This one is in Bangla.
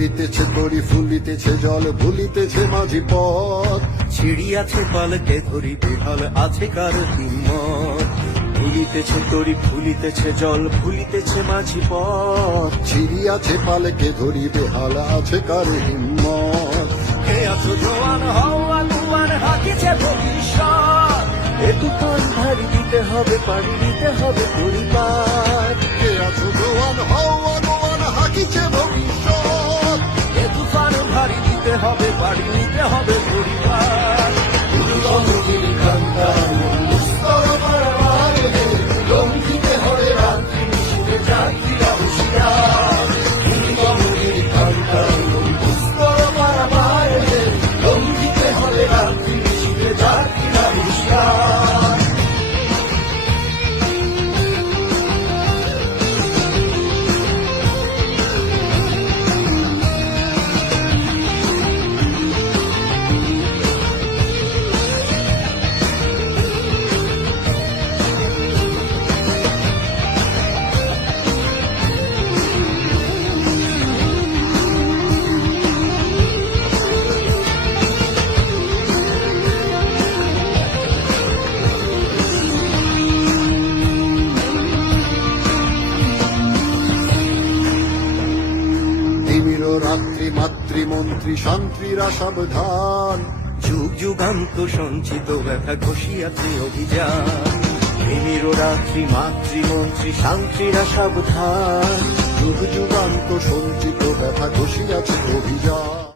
দুলিতেছে তরি ফুলিতেছে জল ভুলিতেছে মাঝি পথ, ছিড়িয়াছে পালকে ধরি বেহাল আছে কার হিম্মত। দুলিতেছে তরি ফুলিতেছে জল ভুলিতেছে মাঝি পথ, ছিড়িয়াছে পালকে ধরি বেহাল আছে কার হিম্মত। কে আছো জোয়ান হওয়া তুয়ান হাকিছে ভবিষ্যৎ, এ তুফান ভারী দিতে হবে পাড়ি দিতে হবে পরিবার। কে আছো জোয়ান হওয়া নোয়ান হাকিছে ভবিষ্যৎ, এ তুফান ভারী দিতে হবে পাড়ি দিতে হবে পরিবার। দুর্গমগির কান্তা মুস্তর পারাবার হে, লঙ্ঘিতে হবে রাত্রি নিশীথে যাত্রীরা হুঁশিয়ার। দুর্গমগির কান্তা মুস্তর পারাবার হে, লঙ্ঘিতে হবে রাত্রি নিশীথে যাত্রীরা হুঁশিয়ার। তিমির রাত্রি মাতৃমন্ত্রী শান্তিরা সাবধান, যুগ যুগান্ত সঞ্চিত ব্যথা ঘষিয়াছে অভিযান। তিমির রাত্রি মাতৃমন্ত্রী শান্তিরা সাবধান, যুগ যুগান্ত সঞ্চিত ব্যথা ঘষিয়াছে অভিযান।